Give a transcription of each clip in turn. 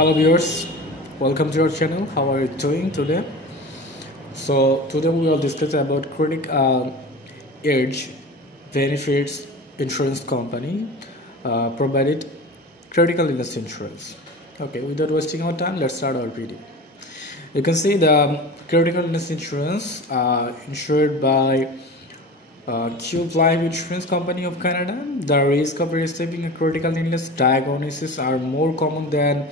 Hello viewers, welcome to our channel. How are you doing today? So today we will discuss about age benefits insurance company provided critical illness insurance. Okay, without wasting our time, let's start our video. You can see the critical illness insurance insured by Cube Life Insurance Company of Canada. The risk of receiving a critical illness diagnosis are more common than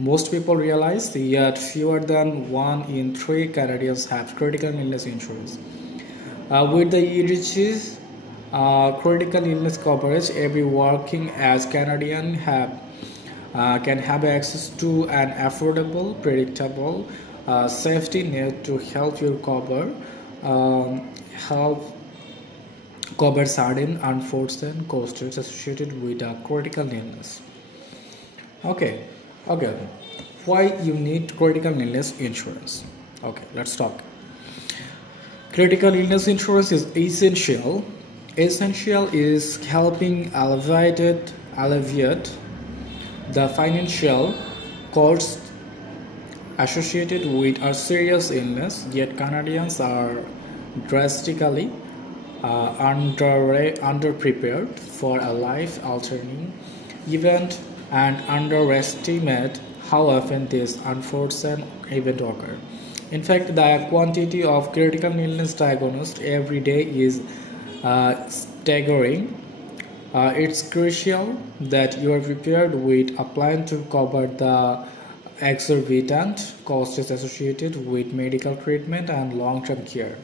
most people realize, yet fewer than 1 in 3 Canadians have critical illness insurance. With the EDG's critical illness coverage, every working as Canadian can have access to an affordable, predictable safety net to help you cover certain unforeseen costs associated with a critical illness. Okay, why you need critical illness insurance? Okay, let's talk. Critical illness insurance is essential. Essential is helping alleviate the financial costs associated with a serious illness, yet Canadians are drastically underprepared for a life-altering event and underestimate how often this unforeseen event occur. In fact, the quantity of critical illness diagnosed every day is staggering. It's crucial that you are prepared with a plan to cover the exorbitant costs associated with medical treatment and long-term care.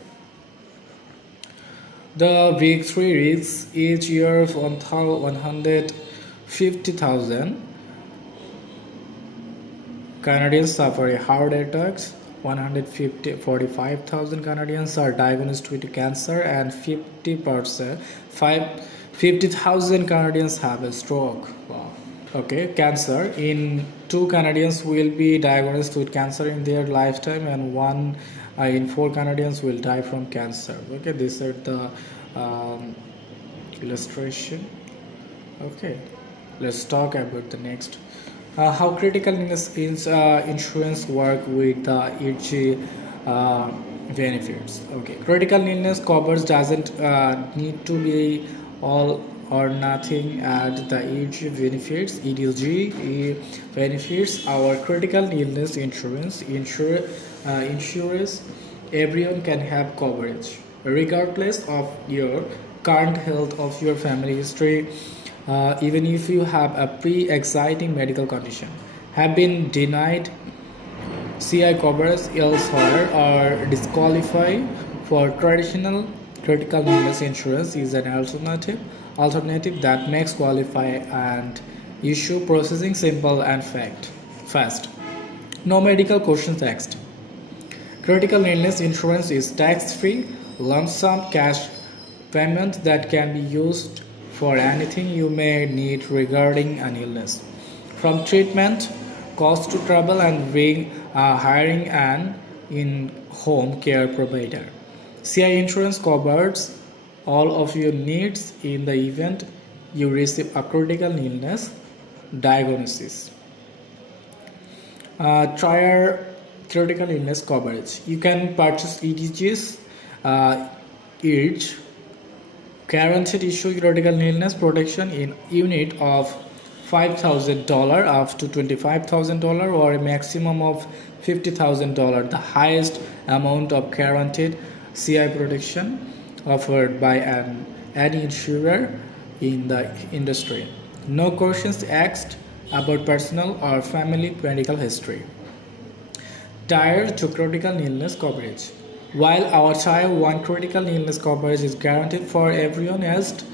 The big three risks: each year 150,000 Canadians suffer a heart attack, 45,000 Canadians are diagnosed with cancer, and 50,000 Canadians have a stroke. Wow. Okay, cancer. In 2 Canadians will be diagnosed with cancer in their lifetime, and 1 in 4 Canadians will die from cancer. Okay, these are the illustration. Okay, let's talk about the next. How critical illness insurance work with the EG benefits. Okay, critical illness coverage doesn't need to be all or nothing at the EG benefits. EDG benefits. Our critical illness insurance ensures everyone can have coverage regardless of your current health, of your family history, even if you have a pre-existing medical condition, have been denied CI coverage elsewhere, or disqualified for traditional critical illness insurance, is an alternative that makes qualify and issue processing simple and fast. No medical questions asked. Critical illness insurance is tax-free, lump sum cash payment that can be used for anything you may need regarding an illness, from treatment costs to travel and hiring an in-home care provider. CI insurance covers all of your needs in the event you receive a critical illness diagnosis. Trier critical illness coverage. You can purchase EDG's each guaranteed issue critical illness protection in unit of $5,000 up to $25,000, or a maximum of $50,000, the highest amount of guaranteed CI protection offered by any insurer in the industry. No questions asked about personal or family medical history. Tier 2 critical illness coverage. While our Tier 1 critical illness coverage is guaranteed for everyone aged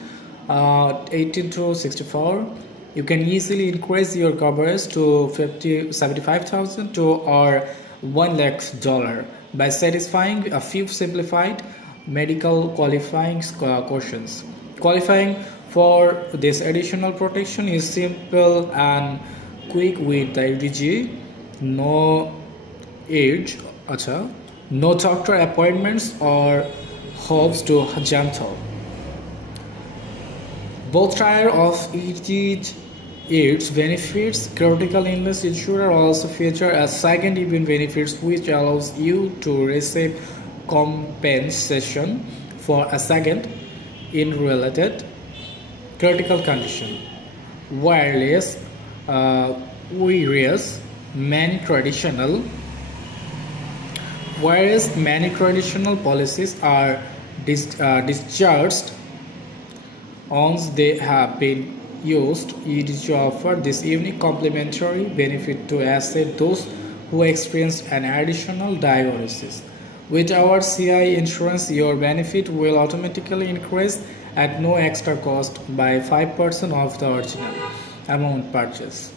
18 to 64, you can easily increase your coverage to $75,000 or $1 lakh by satisfying a few simplified medical qualifying questions. Qualifying for this additional protection is simple and quick with the EDG. No age, no doctor appointments or hopes to jump through. Both tier of EDG its benefits, critical illness insurance also feature a second event benefits which allows you to receive compensation for a second in related critical condition, whereas whereas many traditional policies are discharged once they have been used. It is to offer this unique complementary benefit to assist those who experience an additional diagnosis. With our CI insurance, your benefit will automatically increase at no extra cost by 5% of the original amount purchased.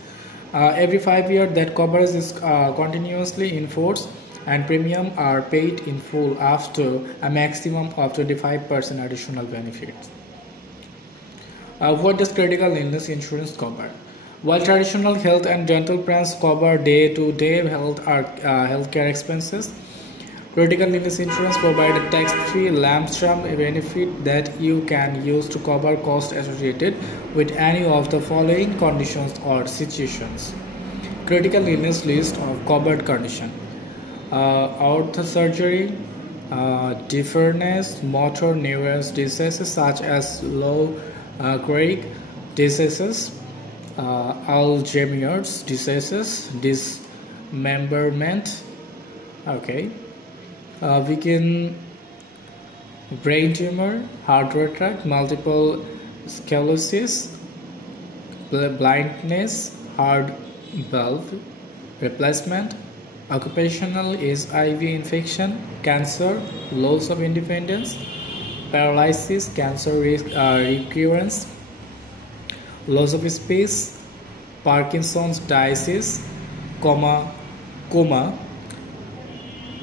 Every 5 years, that coverage is continuously enforced, and premiums are paid in full after a maximum of 25% additional benefits. What does critical illness insurance cover? While traditional health and dental plans cover day-to-day healthcare expenses, critical illness insurance provides a tax-free lump sum benefit that you can use to cover costs associated with any of the following conditions or situations. Critical illness list of covered conditions: ortho surgery, deafness, motor neurons diseases such as low grade diseases, Alzheimer's diseases, dismemberment, weakened brain tumor, heart attack, multiple sclerosis, blindness, heart valve replacement, occupational HIV infection, cancer, loss of independence, paralysis, cancer recurrence, loss of speech, Parkinson's disease, coma,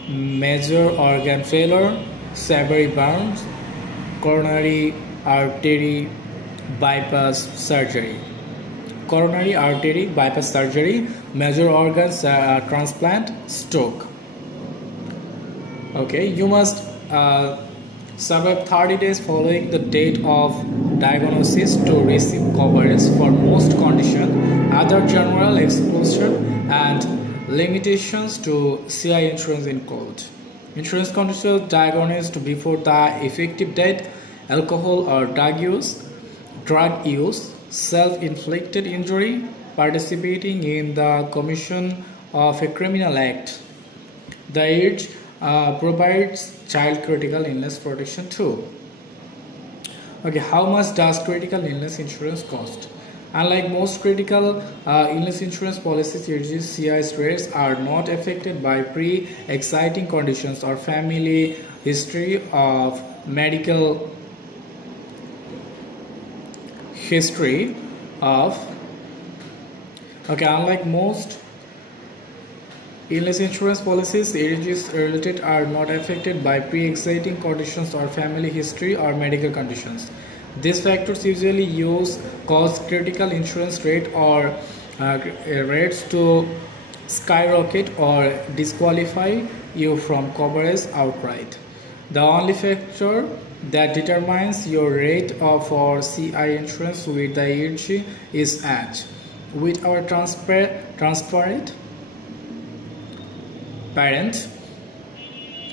major organ failure, severe burns, coronary artery bypass surgery, major organ transplant, stroke. You must survive 30 days following the date of diagnosis to receive coverage for most conditions. Other general exclusions and limitations to CI insurance include: insurance conditions diagnosed before the effective date, alcohol or drug use, self-inflicted injury, participating in the commission of a criminal act. The age provides child critical illness protection too. How much does critical illness insurance cost? Unlike most critical illness insurance policies, CI's rates are not affected by pre-existing conditions or family history of medical history of. Unlike most illness insurance policies, ages related are not affected by pre-existing conditions or family history or medical conditions. These factors usually cause critical insurance rates to skyrocket or disqualify you from coverage outright. The only factor that determines your rate for CI insurance with the age is age. With our transparent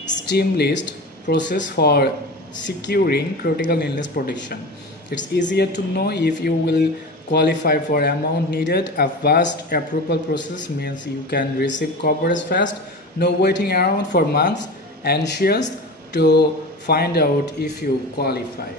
STEAM list process for securing critical illness protection, it's easier to know if you will qualify for amount needed. A fast approval process means you can receive coverage fast, no waiting around for months, anxious to find out if you qualify.